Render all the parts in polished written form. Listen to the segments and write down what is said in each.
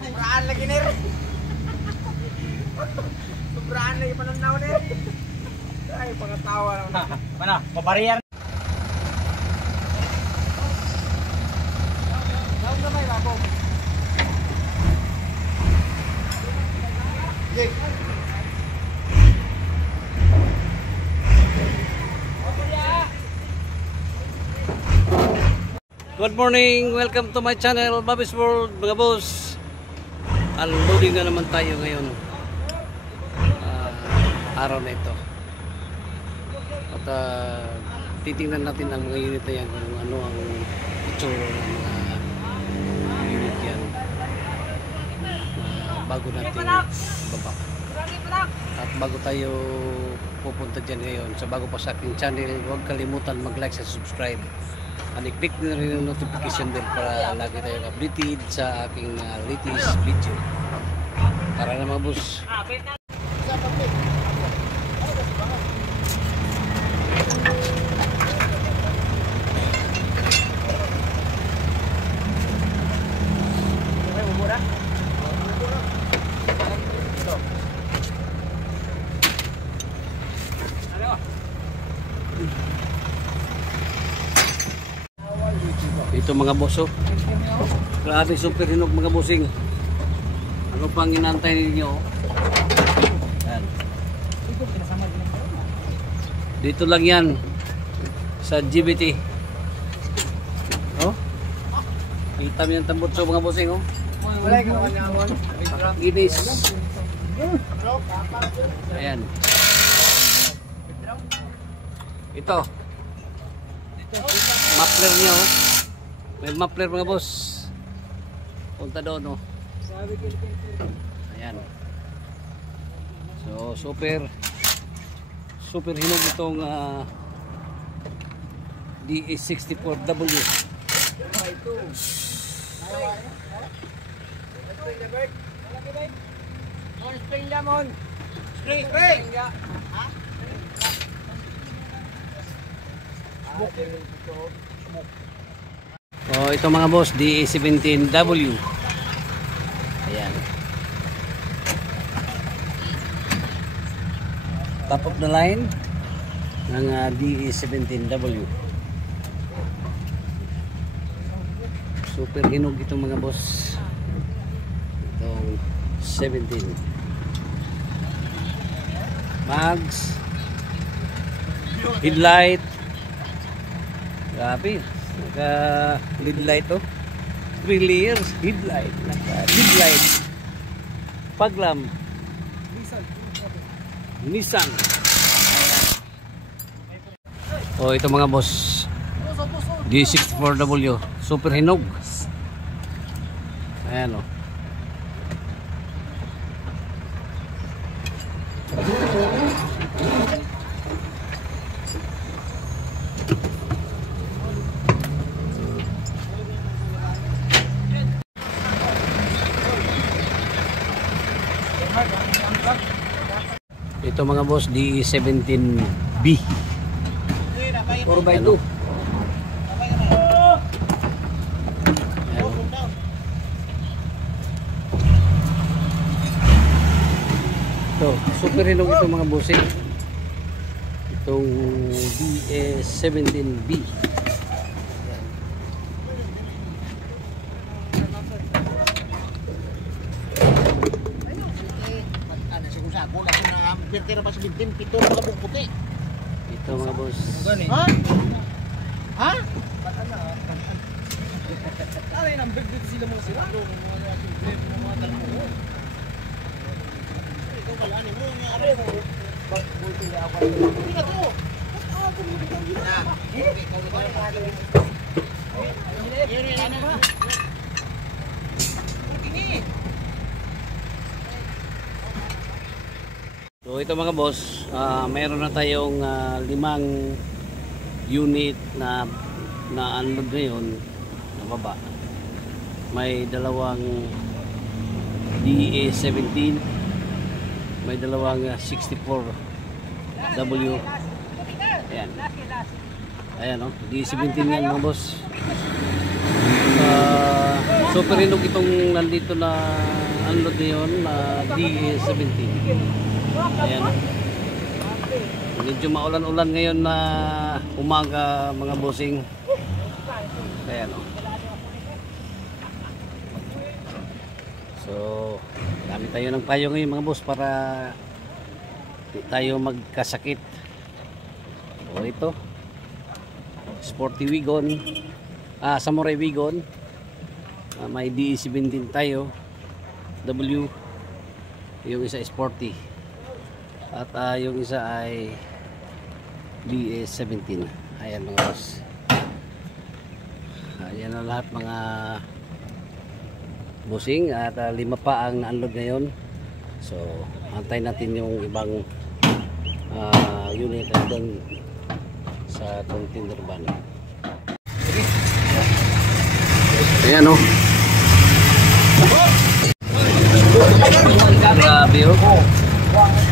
Sobraan lagi nih. Sobraan lagi pananaw nih. Ay, pangatawa lang. Mana? Pabariyar. Daw gamay bako. Jek. Good morning! Welcome to my channel, Bobby's World, mga boss. Unloading na naman tayo ngayon. Araw na ito. At titingnan natin ang mga unit na yan, kung ano ang itsura ng mga unit yan. Bago natin baba. At bago tayo pupunta dyan ngayon, sa bago pa sa aking channel, huwag kalimutan mag-like at subscribe. And i-click na rin yung notification bell para lagi tayong updated sa aking latest video. Tara na mga boss. Ito mga boss, oh. Grabe, super hinog mga bossing. Ano pang inantay ninyo? Yan. Dito lang yan sa GBT. Oh, kita mo yung tambutso mga bossing, oh. Ginis. Ayan. Ito muffler niya, oh. May muffler mga boss. Punta doon, oh. Ayan. So super hinog itong DE64W. Spring lemon. Spring. Oh, ito mga boss, DE17W. Ayan. Top of the line ng DE17W. Super hinog itong mga boss. Itong 17. Mags. Headlight. Grabe. Naka headlight, oh. 3 layers headlight. Naka headlight. Paglam. Nissan. Oh, ito mga boss. D64W. Super hinog. Ayan, oh. Ito mga boss, DE17B 4x2. Ito, super hinog ito mga bossing. Itong DE17B. Pero pas bintin pito mga puti. Ito mga boss. Ha? Ha? Patana. Ay nang big sila mga sila. Mga dalawa. Ito wala ni mo nga are mo. Buti na ako. Hindi na to. Ako mo dito. Na. Ikaw na ba? So ito mga boss, mayroon na tayong 5 unit na unload ngayon na baba. May dalawang DE17, may dalawang 64W. Ayan. Ayan, oh, DE17 yan mga boss. Super hinog itong nandito na unload ngayon na DA-17. Ayan. Medyo maulan-ulan ngayon na umaga mga bossing. Ayan. So, gamit tayo ng payo ngayon mga boss para hindi tayo magkasakit. So, ito. Sporty Wigon. Samurai Wigon. May DE-17 tayo. W. Yung isa sporty. At yung isa ay DE-17. Ayan mga boss. Ayan na lahat mga busing. At 5 pa ang na-unload ngayon. So antay natin yung ibang unit doon sa container van. Ayan o. Grabe o.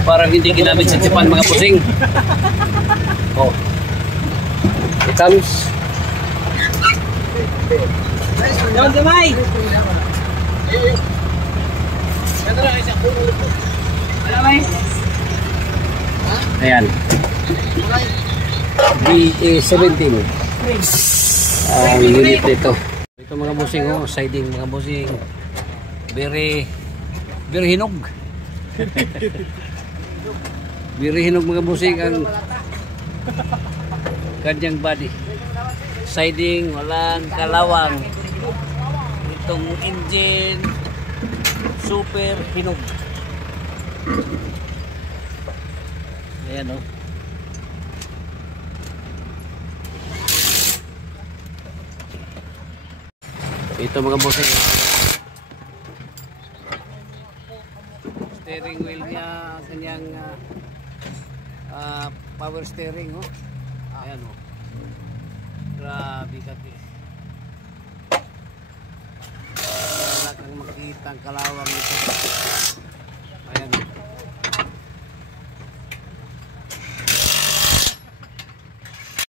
Parang hindi ginamit sa Japan mga pusing. Oh. Itams. Yon gamay. Ayan. DA-17. Ang unit ito. Ito mga busing oh, siding mga busing. Very hinog. Very hinog mga busing ang kanyang body. Siding, walang kalawang. Itong engine super hinog. Ayan oh. Ito mga bossing. Steering wheel niya, kanyang power steering oh. Ayan oh. Grabe kati. Wala kang makita ang kalawang nito. Ayan oh.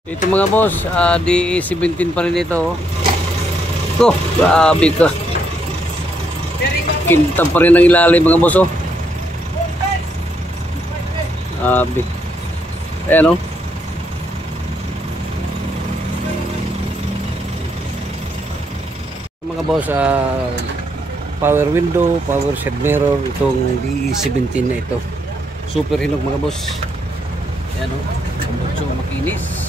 Ito mga boss, DE-17 pa rin ito oh. Oh, grabe ka. Kintab pa rin ang ilalim mga boss oh. Grabe. Ayan oh. Mga boss, power window, power side mirror, itong DE-17 na ito. Super hinog mga boss. Ayan oh. Mucho makinis.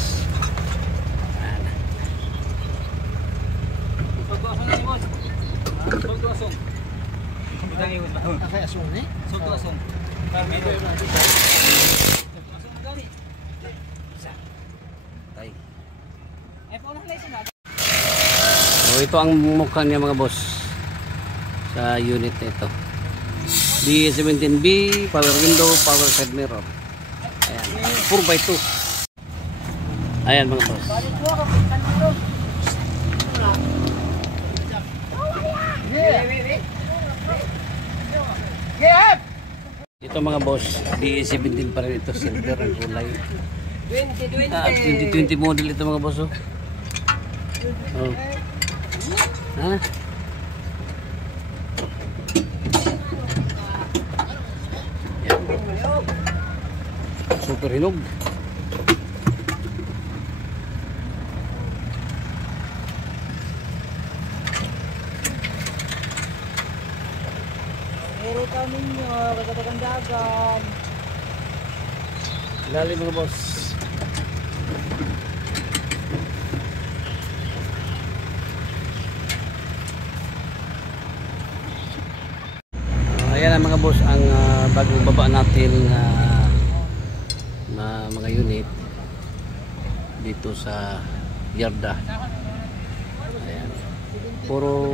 So ito ang mukha niya mga boss sa unit nito. DE-17B, power window, power side mirror. Ayan, 4x2. Ayan mga boss. Ito mga boss, DE-17 pa rin ito, silver ang kulay. 2020 model ito mga boss oh. Oh. Ha? Yan. Super hinog. Pero kami nyo, kagatagang dagan. Lalim mga boss. Ayan ang mga boss ang bagong baba natin na mga unit dito sa yarda. Ayan. Puro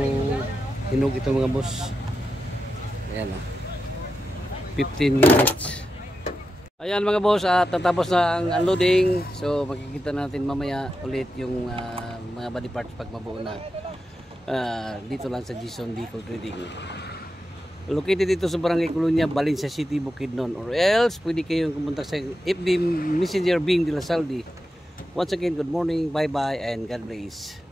hinog ito mga boss. Ayan o. 15 minutes. Ayan mga boss, tatapos na ang unloading. So makikita natin mamaya ulit yung mga body parts pag mabuo na. Dito lang sa Jason Vehicle Trading. Located dito sa Barangay Colonia, Valencia City, Bukidnon. Or else, pwede kayong kumunta sa FB Messenger Bing de la Saldi. Once again, good morning, bye-bye, and God bless.